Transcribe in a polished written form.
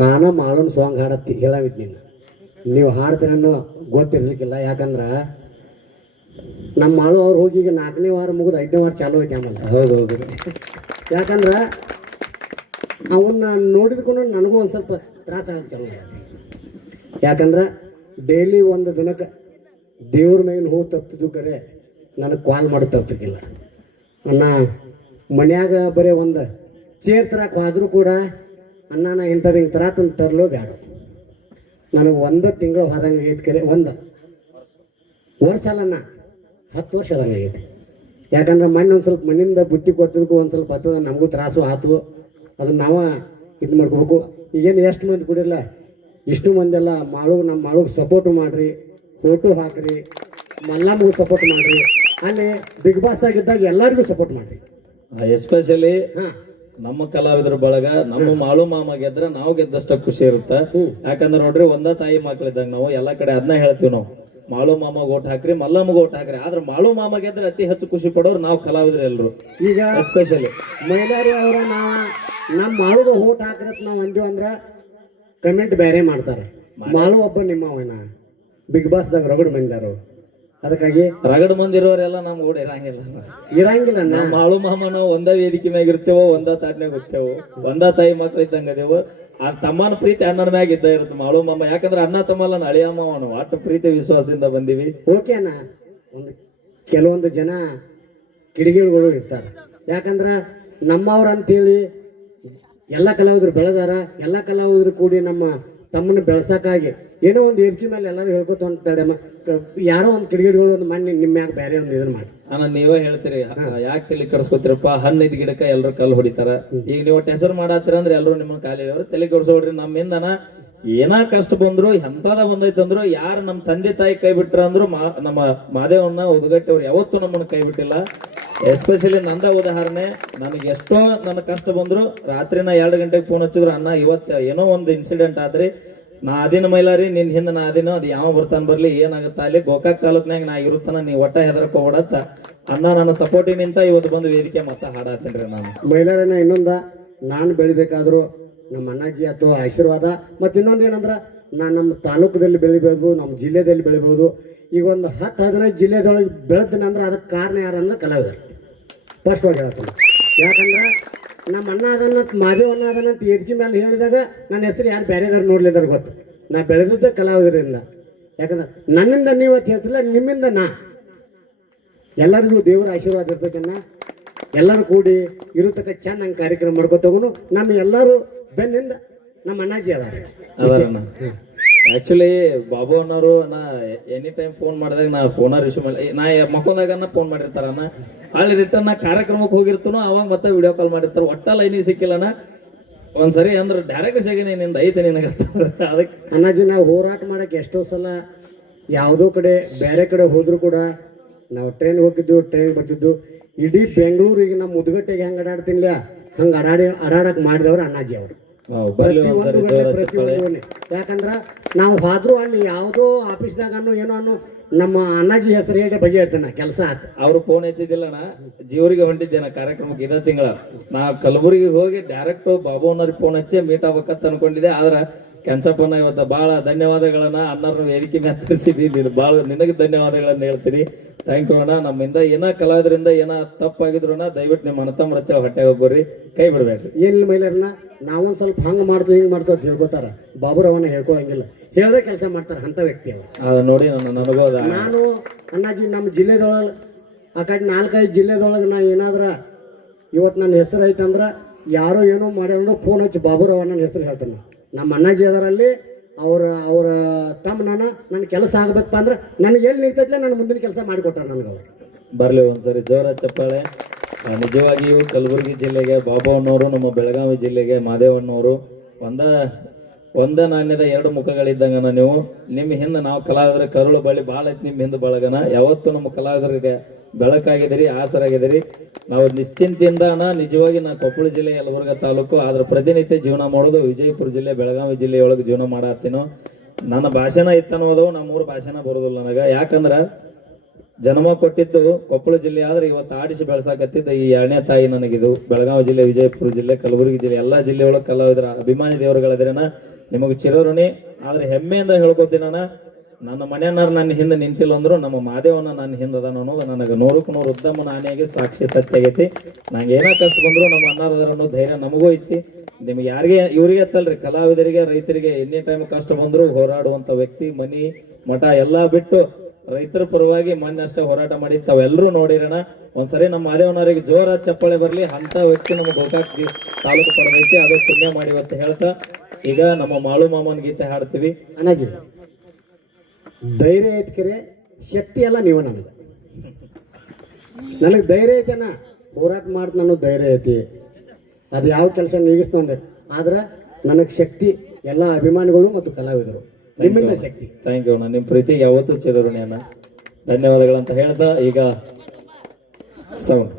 ನಾನು ಮಾಳನ್ ಸಾಂಗ್ ಹಾಡತ್ತಿ ಹೇಳಾವಿದ್ ನೀನು ನೀವು ಹಾಡ್ತೀರನ್ನೋ ಗೊತ್ತಿರ್ಲಿಕ್ಕಿಲ್ಲ. ಯಾಕಂದ್ರೆ ನಮ್ಮ ಮಾಳು ಅವ್ರು ಹೋಗಿ ಈಗ 4ನೇ ವಾರ ಮುಗಿದು 5ನೇ ವಾರ ಚಾಲು ಐತೆ ಆಮೇಲೆ. ಹೌದೌದು. ಯಾಕಂದ್ರೆ ಅವನ್ನ ನೋಡಿದ್ಕೊಂಡು ನನಗೂ ಒಂದು ಸ್ವಲ್ಪ ತ್ರಾಸ ಆಗುತ್ತೆ ಚಾಲು. ಯಾಕಂದ್ರೆ ಡೈಲಿ ಒಂದು ದಿನಕ್ಕೆ ದೇವ್ರ ಮೇಗಿನ ಹೂ ತಪ್ಪಿದ್ದು ಕರೆ ನನಗೆ ಕಾಲ್ ಮಾಡಿ ತಪ್ಪಿಕ್ಕಿಲ್ಲ. ಅಣ್ಣ ಮನ್ಯಾಗ ಬರೀ ಒಂದು ಚೇರ್ ತರಕ್ಕೆ ಹೋದ್ರೂ ಕೂಡ ಅಣ್ಣ ಇಂಥದ್ದು ಹಿಂಗೆ ತಂದು ತರಲೋ ಬೇಡ. ನನಗೆ 1 ತಿಂಗಳು ಹೋದಂಗೆ ಆಗೈತೆ ಕರೆ, 1 ವರ್ಷ ಅಲ್ಲಣ್ಣ 10 ವರ್ಷ ಆದಂಗೆ ಆಗೈತೆ. ಯಾಕಂದ್ರೆ ಮಣ್ಣು ಒಂದು ಸ್ವಲ್ಪ ಮಣ್ಣಿಂದ ಬುತ್ತಿ ಕೊಟ್ಟಿದ್ದಕ್ಕೂ ಒಂದು ಸ್ವಲ್ಪ ಹತ್ತದ ನಮಗೂ ತ್ರಾಸು ಆತು. ಅದನ್ನು ನಾವು ಇದು ಮಾಡ್ಕೋಬೇಕು. ಈಗೇನು ಎಷ್ಟು ಮಂದಿ ಕುಡಿಲ್ಲ, ಇಷ್ಟು ಮಂದಿ ಎಲ್ಲ ನಮ್ಮ ಮಾಳುಗೆ ಸಪೋರ್ಟು ಮಾಡಿರಿ, ಫೋಟೋ ಹಾಕಿರಿ, ಮಲ್ಲಮ್ಮಗೂ ಸಪೋರ್ಟ್ ಮಾಡಿರಿ, ಅಲ್ಲಿ ಬಿಗ್ ಬಾಸ್ ಆಗಿದ್ದಾಗ ಎಲ್ಲರಿಗೂ ಸಪೋರ್ಟ್ ಮಾಡಿರಿ. ಎಸ್ಪೆಷಲಿ ಹಾಂ ನಮ್ಮ ಕಲಾವಿದ್ರ ಬಳಗ ನಮ್ಮ ಮಾಳು ಮಾಮ ಗೆದ್ರ ನಾವು ಗೆದ್ದಷ್ಟ ಖುಷಿ ಇರುತ್ತೆ. ಯಾಕಂದ್ರೆ ನೋಡ್ರಿ ಒಂದ ತಾಯಿ ಮಕ್ಳಿದ್ದಂಗ ನಾವು ಎಲ್ಲಾ ಕಡೆ ಅದನ್ನ ಹೇಳ್ತೀವಿ. ನಾವು ಮಾಳು ಮಾಮಗ್ ಓಟ್ ಹಾಕ್ರಿ, ಮಲ್ಲಮ್ಮಗ್ ಓಟ್ ಹಾಕ್ರಿ, ಆದ್ರೆ ಮಾಳು ಮಾಮ ಗೆದ್ರೆ ಅತಿ ಹೆಚ್ಚು ಖುಷಿ ಪಡೋರು ನಾವು ಕಲಾವಿದ್ರು ಎಲ್ರು. ಈಗ ಎಸ್ಪೆಷಲಿ ಮೈಲಾರಿ ಅವರ ನಮ್ಮ ಮಾಳುಗ ಓಟ್ ಹಾಕ್ರತ್ ನಾವು ಅಂದ್ವಿ ಅಂದ್ರೆ ಕಮೆಂಟ್ ಬೇರೆ ಮಾಡ್ತಾರೆ. ಮಾಳು ಒಬ್ಬ ನಿಮ್ಮವನ ಬಿಗ್ ಬಾಸ್ದಾಗ ರಗಡ್ ಬಂದಾರು. ಅದಕ್ಕಾಗಿ ರಗಡ್ ಮಂದಿ ಇರೋರೆಲ್ಲ ನಮ್ ಓಡ್ ಇರಂಗಿಲ್ಲ. ಮಾಳು ಮಾಮ ನಾವು ಒಂದ ವೇದಿಕೆ ಮ್ಯಾಗ ಇರ್ತೇವೋ, ಒಂದ ತಾಟ್ನಾಗ ಹೋಗ್ತೇವೋ, ಒಂದ ತಾಯಿ ಮಕ್ಳು ಇದ್ದಂಗ ಅದೇವು. ಆ ತಮ್ಮನ ಪ್ರೀತಿ ಅಣ್ಣನ ಮ್ಯಾಗ ಇದ್ದ ಇರುತ್ತೆ ಮಾಳು ಮಾಮ. ಯಾಕಂದ್ರೆ ಅಣ್ಣ ತಮ್ಮಲ್ಲ ಅಳಿಯ ಮಾವನು ಅಷ್ಟು ಪ್ರೀತಿ ವಿಶ್ವಾಸದಿಂದ ಬಂದಿವಿ. ಓಕೆ ಅಣ್ಣ. ಕೆಲವೊಂದು ಜನ ಕಿಡಿಗೇಳುಗಳು ಇರ್ತಾರೆ. ಯಾಕಂದ್ರೆ ನಮ್ಮವ್ರ ಅಂತೇಳಿ ಎಲ್ಲ ಕಲಾವಿದರು ಬೆಳೆದಾರ. ಎಲ್ಲ ಕಲಾವಿದರು ಕೂಡಿ ನಮ್ಮ ತಮ್ಮನ್ನ ಬೆಳ್ಸಕ್ಕಾಗಿ ಏನೋ ಒಂದು ಏರ್ಕಿ ಮೇಲೆ ಎಲ್ಲರೂ ಹೇಳ್ಕೊತ ಹೊಂಟಾಡೆ. ಯಾರೋ ಒಂದು ಕಿಡಿಗೇಡಿಗಳು ಒಂದು ಮಣ್ಣಿ ನಿಮ್ಮ ಮ್ಯಾಗ ಬೇರೆ ಒಂದು ಇದನ್ನ ಮಾಡಿ ಅಣ್ಣ ನೀವೇ ಹೇಳ್ತೀರಿ ಯಾಕೆ ತಲೆ ಕರ್ಸ್ಕೊತಿರಪ್ಪ, ಹಣ್ಣು ಇದ್ ಗಿಡಕ್ಕ ಎಲ್ರು ಕಲ್ಲು ಹೊಡಿತಾರ. ಈಗ ನೀವು ಹೆಸರು ಮಾಡತ್ತೀರ ಅಂದ್ರೆ ಎಲ್ರು ನಿಮ್ಮನ್ನ ಕಾಲಿ ತಲೆ ಕರ್ಸೋಡ್ರಿ. ನಮ್ಮಿಂದನ ಏನ ಕಷ್ಟ ಬಂದ್ರು ಎಂತದ ಬಂದೈತಂದ್ರು ಯಾರು ನಮ್ಮ ತಂದೆ ತಾಯಿ ಕೈ ಬಿಟ್ರ ಅಂದ್ರು ನಮ್ಮ ಮಾದೇವನ್ನ ಉದ್ಗಟ್ಟಿ ಅವ್ರು ಯಾವತ್ತೂ ನಮ್ಮನ್ನ ಕೈ ಬಿಟ್ಟಿಲ್ಲ. ಎಸ್ಪೆಷಲಿ ನಂದ ಉದಾಹರಣೆ, ನನಗೆ ಎಷ್ಟೋ ನನ್ನ ಕಷ್ಟ ಬಂದ್ರು ರಾತ್ರಿನ 2 ಗಂಟೆಗೆ ಫೋನ್ ಹಚ್ಚಿದ್ರು, ಅಣ್ಣ ಇವತ್ತು ಏನೋ ಒಂದು ಇನ್ಸಿಡೆಂಟ್ ಆದ್ರಿ, ನಾ ಅದಿನ ಮೈಲಾರಿ ನಿನ್ ಹಿಂದೆ ನಾ ಅದಿನೋ, ಅದು ಯಾವ ಬರ್ತಾನ ಬರ್ಲಿ ಏನಾಗುತ್ತಾ ಅಲ್ಲಿ ಗೋಕಾಕ್ ತಾಲೂಕ್ನಾಗ ನಾ ಇರುತ್ತಾನ, ನೀ ಒಟ್ಟ ಹೆದರಕ್ ಹೋಗ್ಬಿಡತ್ತ ಅಣ್ಣ ನನ್ನ ಸಪೋರ್ಟಿಗೆ ನಿಂತ ಇವತ್ತು ಬಂದು ವೇದಿಕೆ ಮತ್ತ ಹಾಡಾತೇನ್ರಿ. ನಾನು ಮಹಿಳೆಯರನ್ನ ಇನ್ನೊಂದ ನಾನು ಬೆಳಿಬೇಕಾದ್ರು ನಮ್ಮ ಅಣ್ಣಾಜಿ ಅಥವಾ ಆಶೀರ್ವಾದ. ಮತ್ತು ಇನ್ನೊಂದು ಏನಂದ್ರೆ ನಾನು ನಮ್ಮ ತಾಲೂಕದಲ್ಲಿ ಬೆಳಿಬೋದು, ನಮ್ಮ ಜಿಲ್ಲೆದಲ್ಲಿ ಬೆಳಿಬೋದು. ಈಗ ಒಂದು 10-15 ಜಿಲ್ಲೆದೊಳಗೆ ಬೆಳೆದನ ಅಂದ್ರೆ ಅದಕ್ಕೆ ಕಾರಣ ಯಾರಂದ್ರೆ ಕಲಾವಿದರು. ಸ್ಪಷ್ಟವಾಗಿ ಹೇಳ್ತಾನೆ. ಯಾಕಂದ್ರೆ ನಮ್ಮ ಅಣ್ಣ ಅದನ್ನ ಮಾದೇವ ಅಣ್ಣ ಅದನ್ನಂತ ಎದ್ಗಿ ಮೇಲೆ ಹೇಳಿದಾಗ ನನ್ನ ಹೆಸರು ಯಾರು ಬೇರೆದಾರು ನೋಡ್ಲಿದಾರ ಗೊತ್ತು. ನಾ ಬೆಳೆದಿದ್ದ ಕಲಾವಿದರಿಂದ. ಯಾಕಂದ್ರೆ ನನ್ನಿಂದ ನೀವು ಅಂತ ಹೇಳ್ತಿಲ್ಲ, ನಿಮ್ಮಿಂದ ನಾ. ಎಲ್ಲರಿಗೂ ದೇವರ ಆಶೀರ್ವಾದ ಇರ್ತೈತನ್ನ. ಎಲ್ಲರೂ ಕೂಡಿ ಇರತಕ್ಕ ಚೆಂದ ಹಂಗೆ ಕಾರ್ಯಕ್ರಮ ಮಾಡ್ಕೊತವನು ನಮ್ಮ ಎಲ್ಲರೂ ಬೆನ್ನಿಂದ ನಮ್ಮ ಅಣ್ಣಾಜಿ ಅದಾರ. ಆಕ್ಚುಲಿ ಬಾಬು ಅನ್ನೋರು ನಾ ಎನಿ ಟೈಮ್ ಫೋನ್ ಮಾಡಿದಾಗ ನಾ ಫೋನ ರಿಸೀವ್ ಮಾಡಿ, ನಾ ಮಕ್ಕೊಂದಾಗ ಫೋನ್ ಮಾಡಿರ್ತಾರಣ್ಣ. ಅಲ್ಲಿ ರಿಟರ್ನ್ ನಾ ಕಾರ್ಯಕ್ರಮಕ್ಕೆ ಹೋಗಿರ್ತಾನೋ ಅವಾಗ ಮತ್ತೆ ವಿಡಿಯೋ ಕಾಲ್ ಮಾಡಿರ್ತಾರ. ಒಟ್ಟ ಲೈನಿಗೆ ಸಿಕ್ಕಿಲ್ಲಣ್ಣ. ಒಂದ್ಸರಿ ಅಂದ್ರೆ ಡೈರೆಕ್ಟ್ ಸಿಗಿ ನಿಂದ ಐತೆ ನಿನಗೆ ಅದಕ್ಕೆ ಅಣ್ಣಾಜಿ ನಾವು ಹೋರಾಟ ಮಾಡಕ್ಕೆ ಎಷ್ಟೋ ಸಲ ಯಾವುದೋ ಕಡೆ ಬೇರೆ ಕಡೆ ಹೋದ್ರು ಕೂಡ ನಾವು ಟ್ರೈನ್ಗೆ ಹೋಗಿದ್ದು, ಟ್ರೈನ್ ಬರ್ತಿದ್ದು. ಇಡೀ ಬೆಂಗಳೂರಿಗೆ ನಮ್ಮ ಮುದುಗಟ್ಟೆಗೆ ಹೆಂಗೆ ಅಡಾಡ್ತಿಲ್ಲ ಹಂಗೆ ಅಡಾಡಕ್ಕೆ ಮಾಡಿದವ್ರು ಅಣ್ಣಾಜಿ ಅವರು. ಯಾಕಂದ್ರ ನಾವು ಹೋದ್ರು ಅಲ್ಲಿ ಯಾವುದೋ ಆಫೀಸ್ದಾಗ ಏನೋ ನಮ್ಮ ಅಣ್ಣಾಜಿ ಹೆಸರು ಹೇಳಿ ಬಗೆ ಹೇಳ್ತಾನ ಕೆಲಸ ಆತ. ಅವ್ರು ಫೋನ್ ಎತ್ತಿದ್ದಿಲ್ಲಣ್ಣ, ಜೀವರಿಗೆ ಹೊಂಟಿದ್ದೆ ನಾ ಕಾರ್ಯಕ್ರಮಕ್ಕೆ ಇದ ತಿಂಗಳ. ನಾ ಕಲಬುರಗಿಗೆ ಹೋಗಿ ಡೈರೆಕ್ಟ್ ಬಾಬು ಅನ್ನೋರಿಗೆ ಫೋನ್ ಹಚ್ಚಿ ಮೀಟ್ ಆಗ್ಬೇಕಂತ ಅನ್ಕೊಂಡಿದ್ದೆ. ಆದ್ರೆ ಕೆಂಚಪ್ಪನ ಇವತ್ತು ಬಹಳ ಧನ್ಯವಾದಗಳನ್ನ ಅಣ್ಣರ ವೇದಿಕೆ ಮೇಲೆ ತರಿಸಿದ್ದೀನಿ. ಬಹಳ ನಿನಗೆ ಧನ್ಯವಾದಗಳನ್ನ ಹೇಳ್ತೀನಿ. ಥ್ಯಾಂಕ್ ಯು ಅಣ್ಣ. ನಮ್ಮಿಂದ ಏನ ಕಲಾವಿದರಿಂದ ಏನ ತಪ್ಪಾಗಿದ್ರು ದಯವಿಟ್ಟು ನಿಮ್ಮ ಅಣ್ಣ ತಮ್ಮ ಹೊಟ್ಟೆ ಹೋಗ್ಬರ್ರಿ, ಕೈ ಬಿಡ್ಬೇಡ್ರಿ. ಏನಿಲ್ಲ ಮೈಲಾರನ್ನ ನಾವೊಂದು ಸ್ವಲ್ಪ ಹಂಗೆ ಮಾಡ್ತೀವಿ ಹಿಂಗೆ ಮಾಡ್ತೀವಿ ಅಂತ ಹೇಳ್ಕೊತಾರ. ಬಾಬುರವನ್ನ ಹೇಳ್ಕೊಳಂಗಿಲ್ಲ, ಹೇಳ್ದೆ ಕೆಲಸ ಮಾಡ್ತಾರೆ ಅಂತ ವ್ಯಕ್ತಿ ಅವ. ನೋಡಿ ನನಗೂ ನಾನು ಅಣ್ಣಾಜಿ ನಮ್ಮ ಜಿಲ್ಲೆದೊಳಗೆ ಆ ಕಡೆ 4-5 ಜಿಲ್ಲೆದೊಳಗೆ ನಾ ಏನಾದ್ರ ಇವತ್ತು ನನ್ನ ಹೆಸರು ಐತಂದ್ರೆ ಯಾರೋ ಏನೋ ಮಾಡ್ಯಾರ ಫೋನ್ ಹಚ್ಚಿ ಬಾಬುರವನ್ನ ಹೆಸರು ಹೇಳ್ತಾನೆ. ನಮ್ಮ ಅಣ್ಣಾಜಿ ಅದರಲ್ಲಿ ಅವರ ತಮ್ಮ ನನ್ನ ಕೆಲಸ ಆಗ್ಬೇಕಪ್ಪ ಅಂದ್ರೆ ನನಗೆ ಎಲ್ಲಿ ನಿಂತೈತ್ಲೆ ನನ್ನ ಮುಂದಿನ ಕೆಲಸ ಮಾಡಿಕೊಟ್ಟಾರ ನನಗೆ ಅವ್ರು. ಬರ್ಲಿ ಒಂದ್ಸರಿ ಜೋರ ಚಪ್ಪಾಳೆ. ನಿಜವಾಗಿಯೂ ಕಲಬುರಗಿ ಜಿಲ್ಲೆಗೆ ಬಾಬು ಅನ್ನೋರು, ನಮ್ಮ ಬೆಳಗಾವಿ ಜಿಲ್ಲೆಗೆ ಮಾದೇವಣ್ಣವರು ಒಂದ ನಾಣ್ಯದ 2 ಮುಖಗಳಿದ್ದಂಗನ. ನೀವು ನಿಮ್ಮ ಹಿಂದೆ ನಾವು ಕಲಾವಿದರ ಕರುಳು ಬಳಿ ಭಾಳ ಐತಿ. ನಿಮ್ಮ ಹಿಂದೆ ಬಳಗನ ಯಾವತ್ತು ನಮ್ಮ ಕಲಾವಿದರಿಗೆ ಬೆಳಕಾಗಿದ್ದೀರಿ, ಆಸರಾಗಿದ್ದೀರಿ. ನಾವು ನಿಶ್ಚಿಂತೆಯಿಂದ ನಿಜವಾಗಿ ನಾ ಕೊಪ್ಪಳ ಜಿಲ್ಲೆ ಯಲಬುರ್ಗಾ ತಾಲೂಕು, ಆದ್ರೆ ಪ್ರತಿನಿತ್ಯ ಜೀವನ ಮಾಡೋದು ವಿಜಯಪುರ ಜಿಲ್ಲೆ ಬೆಳಗಾವಿ ಜಿಲ್ಲೆಯೊಳಗೆ ಜೀವನ ಮಾಡತ್ತೀನೋ. ನನ್ನ ಭಾಷೆನ ಇತ್ತನ್ನೋದವು, ನಮ್ಮೂರು ಭಾಷೆನ ಬರೋದಿಲ್ಲ ನನಗೆ. ಯಾಕಂದ್ರೆ ಜನ್ಮ ಕೊಟ್ಟಿದ್ದು ಕೊಪ್ಪಳ ಜಿಲ್ಲೆ ಆದ್ರೆ ಇವತ್ತು ಆಡಿಸಿ ಬೆಳೆಸಾಕತ್ತಿದ್ದ ಈ 2ನೇ ತಾಯಿ ನನಗಿದು. ಬೆಳಗಾವಿ ಜಿಲ್ಲೆ, ವಿಜಯಪುರ ಜಿಲ್ಲೆ, ಕಲಬುರಗಿ ಜಿಲ್ಲೆ ಎಲ್ಲಾ ಜಿಲ್ಲೆಯೊಳಗೆ ಕಲಾವಿದರ ಅಭಿಮಾನಿ ದೇವರುಗಳಿದ್ರೇನ ನಿಮಗೆ ಚಿರಋಣಿ. ಆದ್ರೆ ಹೆಮ್ಮೆಯಿಂದ ಹೇಳ್ಕೊತೀನಣ್ಣ, ನನ್ನ ಮನೆಯನ್ನಾರು ನನ್ನ ಹಿಂದೆ ನಿಂತಿಲ್ಲ ಅಂದ್ರು ನಮ್ಮ ಮಾದೇವನ ನನ್ನ ಹಿಂದೆ ಅದಾನ ಅನ್ನೋದು ನನಗೆ 100ಕ್ಕೆ 100 ಉದ್ದಮ ನಾಣ್ಯಾಗಿ ಸಾಕ್ಷಿ ಸತ್ಯ ಆಗೈತಿ. ನಂಗೆ ಏನೋ ಕಷ್ಟ ಬಂದ್ರು ನಮ್ಮ ಅಣ್ಣಾರದಾರ ಅನ್ನೋ ಧೈರ್ಯ ನಮಗೂ ಐತಿ. ನಿಮ್ಗೆ ಯಾರಿಗೆ ಇವ್ರಿಗೆ ಅತ್ತಲ್ರಿ, ಕಲಾವಿದರಿಗೆ ರೈತರಿಗೆ ಎನಿ ಟೈಮ್ ಕಷ್ಟ ಬಂದ್ರು ಹೋರಾಡುವಂತ ವ್ಯಕ್ತಿ. ಮನಿ ಮಠ ಎಲ್ಲಾ ಬಿಟ್ಟು ರೈತರ ಪರವಾಗಿ ಮೊನ್ನೆ ಅಷ್ಟೇ ಹೋರಾಟ ಮಾಡಿ ತಾವೆಲ್ಲರೂ ನೋಡಿರೋಣ. ಒಂದ್ಸರಿ ನಮ್ಮ ಮಾದೇವನವರಿಗೆ ಜೋರ ಚಪ್ಪಾಳೆ ಬರ್ಲಿ, ಅಂತ ವ್ಯಕ್ತಿ ನಮ್ಮ ಗೋಕಾಕ್ ತಾಲೂಕು ಪಡೆದೈತಿ, ಅದು ಪುಣ್ಯ ಮಾಡಿ ಅಂತ ಹೇಳ್ತಾ ಈಗ ನಮ್ಮ ಮಾಳು ಮಾಮನ್ ಗೀತೆ ಹಾಡ್ತೀವಿ. ಅನಾಜಿ ಧೈರ್ಯ ಐತ್ಕರೆ, ಶಕ್ತಿ ಎಲ್ಲ ನೀವು ನನಗೆ ಧೈರ್ಯ ಐತೆನ, ಹೋರಾಟ ಮಾಡ್ತ ಅನ್ನೋ ಧೈರ್ಯ ಐತಿ. ಅದು ಯಾವ ಕೆಲಸ ನೀಗಿಸ್ತಂದೆ, ಆದ್ರೆ ನನಗೆ ಶಕ್ತಿ ಎಲ್ಲ ಅಭಿಮಾನಿಗಳು ಮತ್ತು ಕಲಾವಿದರು ನಿಮ್ಮಿಂದ ಶಕ್ತಿ. ಥ್ಯಾಂಕ್ ಯು ಅಣ್ಣ, ನಿಮ್ಮ ಪ್ರೀತಿ ಯಾವತ್ತೂ ಚಿರಋಣಿ ಅಣ್ಣ. ಧನ್ಯವಾದಗಳಂತ ಹೇಳ್ತಾ ಈಗ ಸೌಂಡ್